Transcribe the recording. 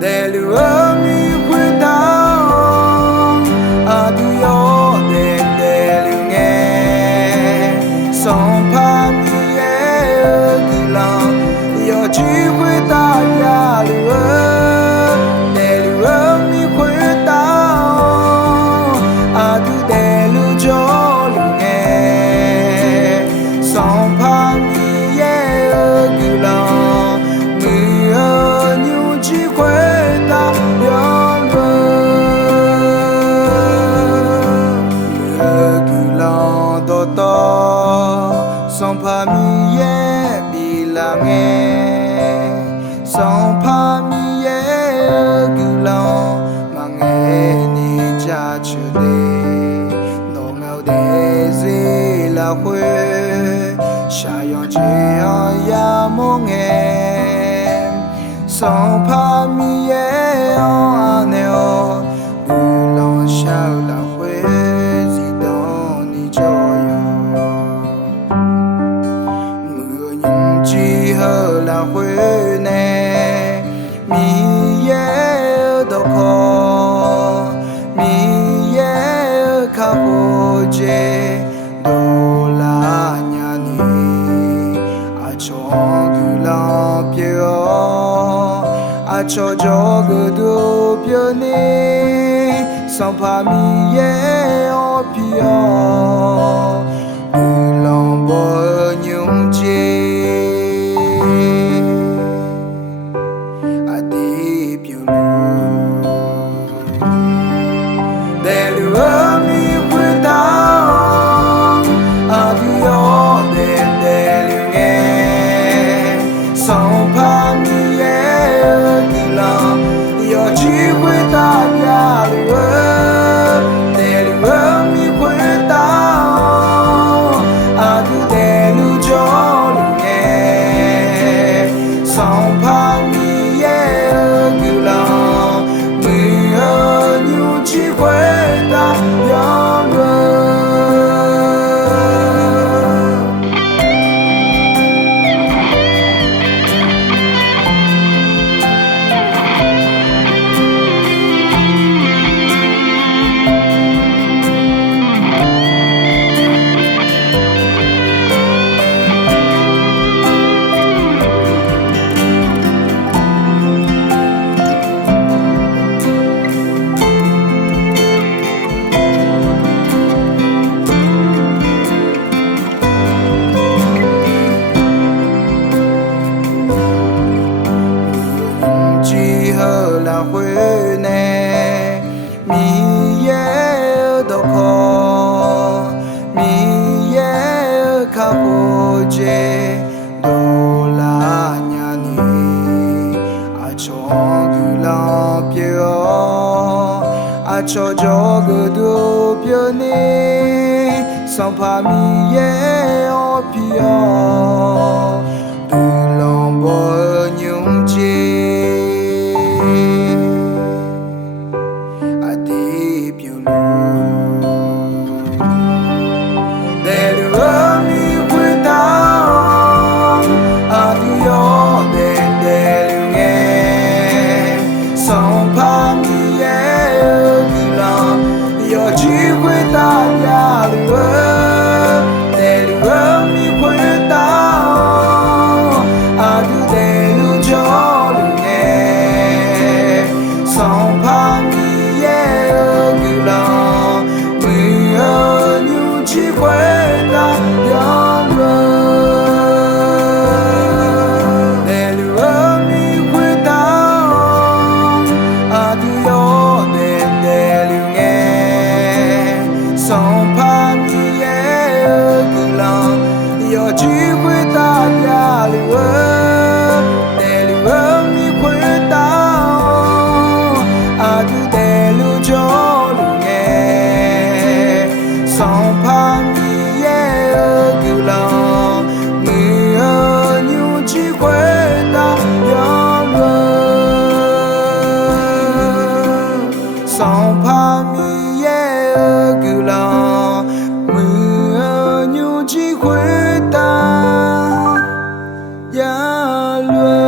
Del mi cuida a tu yo del nge son pa mi ye gula yo chi cuida ya lu del mi cuida a tu del jo lu nge son pa mi ye gula Song pa mi ye bi la nge Song pa mi ye gu long ma nge ni cha chu de no ngao de zi la hue sha yon ji ya mo nge Song pa mi ye on ne o gu long sha la hue zi don ni jo la hui ne mi ye do ko mi ye ka ho je do la nya ni a chong gu la pyo a cho jo gu do pyo ni sang pa mi ye o pyo gu long bo nyung ji Song pa mi ye gula yo chi cuida ya lu del mi cuida a tu del jo lu nge Song pa mi ye gula mi yo nyu chi cuida ya lu la hui ne mi ye do ko mi ye ka ho je do la nya ni a chong gu la pyo a cho jo gu do pyo ni sang pa mi ye o pyo du long bo nyung ji Song pa mi ye gu long yo chi cuida ya lu del mi cuida a tu del jo lu nge Song pa mi ye gu long mi yo nyu chi cuida ya lu Song pa mi ye gu long mi yo nyu chi cuida ya lu